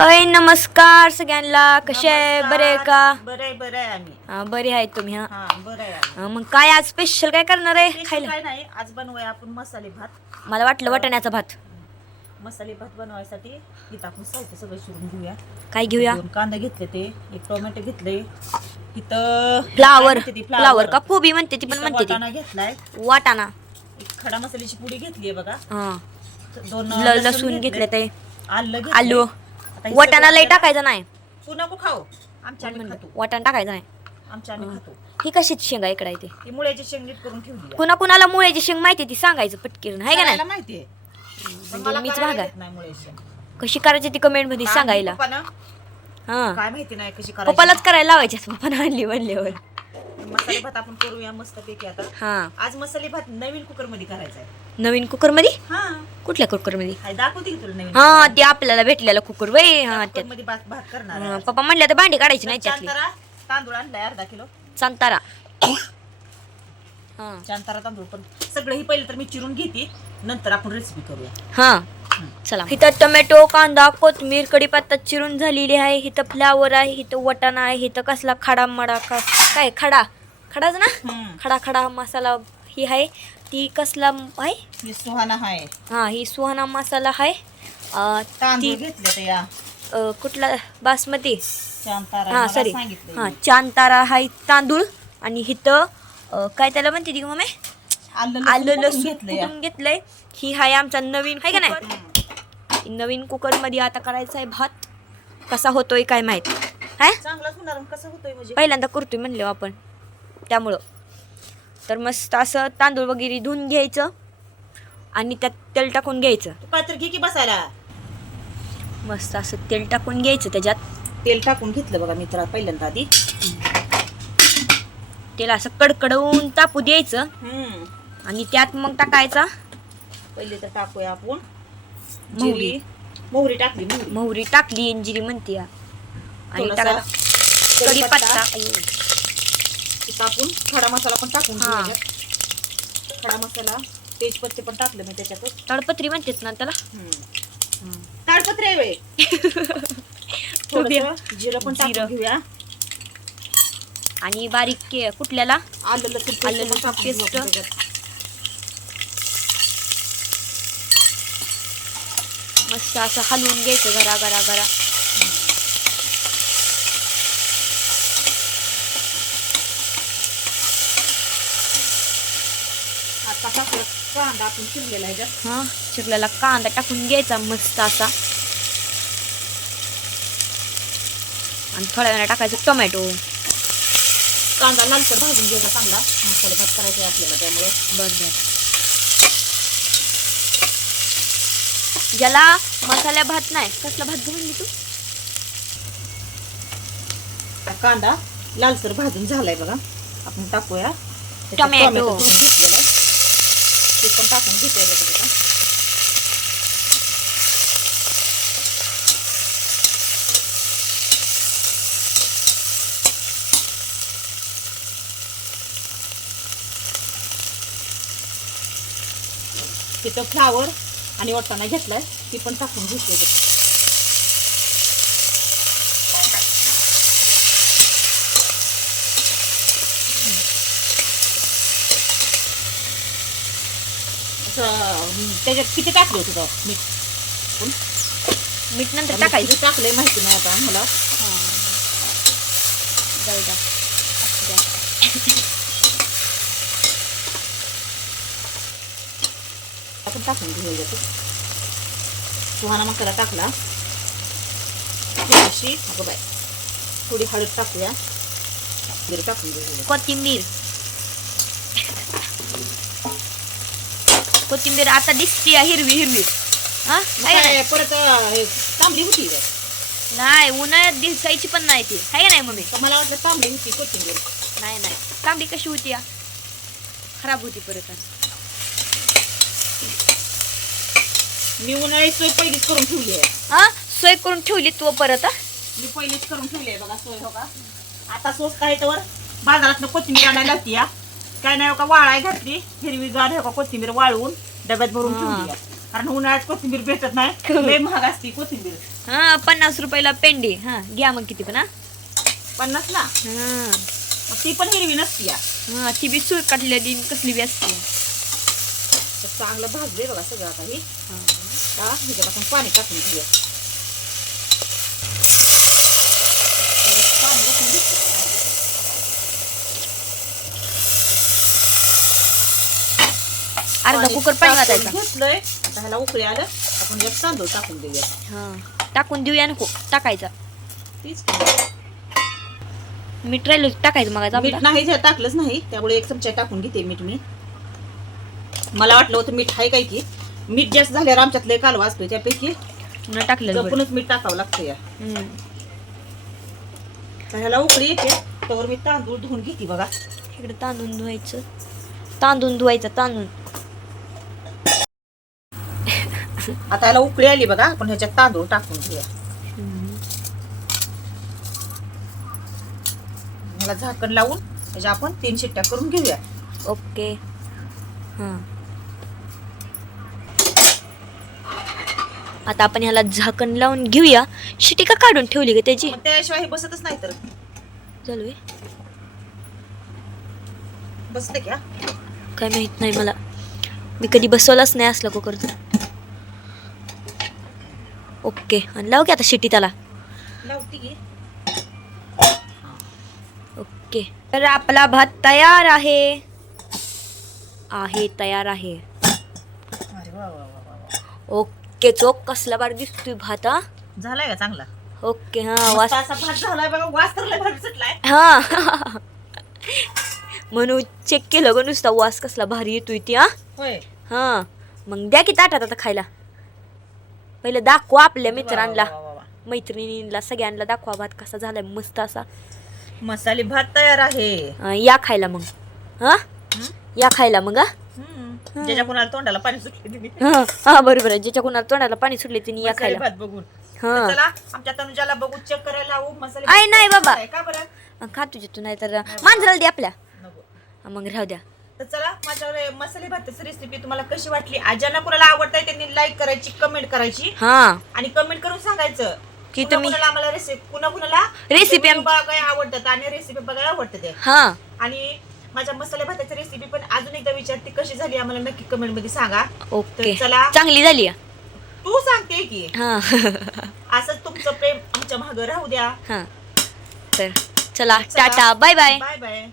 अय नमस्कार सगळ्यांना. कसे आहे? बरे आहे का? बरं आहे बरं आहे आम्ही. हा, बरे आहे तुम्ही हा? हा बरं आहे आम्ही. हा, मग काय आज स्पेशल काय करणार आहे? Special खायला? काय नाही. आज बनवूया आपण मसाले भात. मला वाटलं वाटाण्याचा भात. मसाले भात बनवायसाठी इथं आपण साहित्य सगळं शिरून घेऊया. काय घेऊया? दोन कांदे घेतले ते एक टोमॅटो घेतले. इथं फ्लावर. काय म्हणते ती? फ्लावर का? कोबी म्हणते ती पण इथं म्हणते ती. वाटाणा घेतलाय. वाटाणा. एक खडा मसाल्याची पुडी घेतली बघा. हा. दोन ल- लसूण घेतले. ते. आलं घेतलंय. आलू आता हे वाटाणा सगळं लय टाकायचं नाही. तू नको खाऊ. आमच्या आम्ही खातो. वाटाणा टाकायचं नाही. आमच्या आम्ही खातो. ही. कशीच शेंगा इकडे ते? मुळ्याची शेंग करून ठेवली आहे. कुणा कुणाला मुळ्याची शेंग माहिती ती सांगायचं पटकीन. आहे का नाही? माहितीये पण म्हणजे मला मीच करायला भाग आहे. येत नाही मुळ्याची शेंग. कशी करायची ती कमेंटमध्ये सांगायला. पप्पानं? हा. काय माहिती नाही कशी करायची. पप्पालाच करायला लावायची पप्पानं आणली म्हणल्यावर. मसाले भात आपण करूया मस्त पैकी आता. हा. आज मसाले भात नवीन कुकरमध्ये करायचा आहे. नवीन कुकरमध्ये हा. कुठल्या कुकरमध्ये हाय दाखवते की तुला नवीन हा ते आपल्याला भेटलेला कुकर वय. हा कुकर त्यात. मध्ये भात भात करणार हा, आहे. पप्पा म्हणले तर भांडी काढायची नाही त्यातली. चांतारा तांदूळ आणलाय अर्धा किलो. संतारा हा. चांतारा तांदूळ पण सगळं ही पहिले तर मी चिरून घेते. नंतर आपण रेसिपी करूया. हा. चला. इथं टोमॅटो कांदा कोथमीर कढीपत्ता चिरून झालेली आहे. इथं फ्लावर आहे इथं वटाणा आहे इथं कसला खडा मडा का काय खडा? खडाच ना? हम्म. खडा खडा मसाला ही आहे. ती कसला आहे? ही सुहाना आहे हा ही सुहाना मसाला आहे अं, तांदूळ ती घेतले तर या. अं, कुठला? बासमती. हा मला सॉरी हा. चांतारा हाय तांदूळ आणि इथं अं, काय त्याला म्हणते ती मम्मी आलं आलं लसूण लसूण घेतलं या? कुटून घेतलंय? ही हाय आमचा नवीन आहे का नाही? नवीन कुकरमध्ये आता करायचा आहे भात. कसा होतोय काय माहीत? हाय? चांगलाच होणार कसं होतोय म्हणजे? पहिल्यांदा करतोय म्हणलो आपण. त्यामुळं. तर मस्त असं तांदूळ वगैरे धुवून घ्यायचं आणि त्यात तेल टाकून घ्यायचं. तू काय तर घे की बसायला. मस्त असं तेल टाकून घ्यायचं त्याच्यात. तेल टाकून घेतलं बघा मी तर पहिल्यांदा आधी. तेल असं कडकडवून तापू द्यायचं. आणि त्यात मग टाकायचा. पहिले तर टाकूया आपण. मोहरी. मोहरी टाकली मोहरी. टाकली इंजिरी म्हणते. आणि टाकायचा कढीपत्ता आपण खडा मसाला पण टाकून घेऊ हा. याच्यात. खडा मसाला तेजपत्ते पण टाकले मी त्याच्यातच तडपत्री म्हणतात ना त्याला ताडपत्रे वे थोडंसं जिरं पण जिरं. टाकून घेऊया आणि बारीक के कुठल्याला आलं लसूण आलं पण लसूण टाकून घेऊ paste. आपण त्याच्यात. मस्त असं हलवून घ्यायचं घरा घरा घरा कांदा आपण चिरलेला आहे हा चिरलेला कांदा टाकून घ्यायचा मस्त असा. आणि थोड्या वेळाने टाकायचं टोमॅटो. कांदा लालसर भाजून घ्यायचा चांगला मसाले भात करायचे आपल्याला त्यामुळं. बरं ज्याला मसाल्या भात नाही. कसला भात म्हणली तू? कांदा लालसर भाजून झालाय बघा. आपण टाकूया. टोमॅटो. ते पण टाकून घेते याच्याकडे तिथं फ्लावर आणि वाटाणा घेतलाय ती पण टाकून घेतली त्याच्यात किती टाकले होते मीठ. मीठ नंतर टाकायचं. टाकलंय माहिती नाही आता मला जाऊ द्या. आपण टाकून घेऊया तो सुहाना मसाला टाकला. थोडीशी अगं बाय थोडी हळद टाकूया. टाकून घेऊया कोथिंबीर. कोथिंबीर आता दिसते हिरवी हिरवी. हा? आहे? काय परत हे तांबडी होती काय? नाही उन्हाळ्यात दिसायची पण नाही ती. आहे नाही मम्मी? तर मला वाटलं तांबडी होती कोथिंबीर. नाही नाही. तांबडी कशी होती या? खराब होती परत. मी उन्हाळी सोय पहिलीच करून ठेवली आहे. हा? सोय करून ठेवली तू परत हा? मी पहिलीच करून ठेवली आहे बघा सोय हो का? आता स्वस्त आहे तर बाजारात कोथिंबीर आणायला लागती या काय नाही का वाळाय घातली हिरवी गार हो का कोथिंबीर वाळवून डब्यात भरून. ठेवली आहे. कारण उन्हाळ्यात कोथिंबीर भेटत नाही. लय महाग असते कोथिंबीर. हा पन्नास रुपयाला पेंडी. हा घ्या मग किती पण हा. पन्नास ना हा. मग ती पण हिरवी नसती या. हा ती बी सूर काढलेली कसली बी असते. तर चांगलं भाजले बघा सगळं आता हे. हा ह्याच्यापासून पाणी टाकून घेऊया पाणी टाकून घेतलं. अर्धा कुकर पाणी वाटायचा. घेतलंय. आता ह्याला उकळी आलं. आपण एक तांदूळ टाकून देऊया. हा. टाकून देऊया नको टाकायचा. तीच मीठ राहिलो टाकायचं मग मीठ नाही जे टाकलंच नाही त्यामुळे एक चमचा टाकून घेते मीठ मी. मला वाटलं होतं मीठ आहे काय की? मीठ जास्त झाल्यावर आमच्यात लय कालवा असतो त्यापैकी न टाकलेलं बरं. जपूनच मीठ टाकावं लागतं या. तर ह्याला उकळी येते. त्यावर मी तांदूळ धुवून घेते बघा. इकडे तांदूळ धुवायचं. तांदूळ धुवायचं तांदूळ. आता ह्याला उकळी आली बघा आपण ह्याच्यात तांदूळ टाकून घेऊया. ह्याला झाकण लावून ह्याच्या आपण तीन शिट्ट्या करून घेऊया. ओके. हां. आता आपण ह्याला झाकण लावून घेऊया. शिटी का काढून ठेवली का त्याची? मग त्याशिवाय हे बसतच नाही तर. चालू आहे. बसते का काय माहीत नाही मला. मी कधी बसवलाच नाही असला कुकर ओके. आणि लाव की आता शिटी त्याला. ओके. तर आपला भात तयार आहे. आहे तयार आहे. ओके चोक कसला बार दिसतोय भात हा? झालाय का चांगला? ओके हा वास. असा भात झालाय बघा वास तर लय भारी सुटलाय. हा. म्हणून चेक केलं ग नुसता वास कसला भारी येतोय ती हा. होय. हा. मग द्या की ताटात आता खायला. पहिलं दाखवा आपल्या मित्रांना वा, वा, वा, वा. मैत्रिणींना सगळ्यांना दाखवा भात कसा झालाय मस्त असा. मसाले भात तयार आहे. अं, या खायला मग. हा? या खायला मग हा? हम्म. ज्याच्या कोणाला तोंडाला पाणी सुटले तुम्ही हा हा, बरोबर आहे. ज्याच्या कोणाला तोंडाला पाणी सुटले तिने या मसाले खायला. भात बघून. हा. तर चला आमच्या तनुजाला बघू चेक करायला लावू. मसाले आय भात नाही बाबा. आहे का बरं? खा तुझ्या तू नाही तर मांजराला दे आपल्या. नको. मग राहू द्या. तर चला माझ्यावर मसाले भाताची रेसिपी तुम्हाला कशी वाटली? ज्यांना कुणाला आवडताय त्यांनी लाईक करायची कमेंट करायची. हा. आणि कमेंट करून सांगायचं. की कुणा तुम्ही- कुणाला आम्हाला रेसिपी कुणा कुणाला आम- बघायला आवडतात आणि रेसिपी बघायला आवडतात. हा. आणि माझ्या मसाले भाताची रेसिपी पण अजून एकदा विचारते कशी झाली आम्हाला नक्की कमेंटमध्ये सांगा. ओके. तर चला. चांगली झाली. तू सांगते की. हा. असंच तुमचं प्रेम आमच्या मागं राहू द्या. हा. तर चला tata. Bye bye bye bye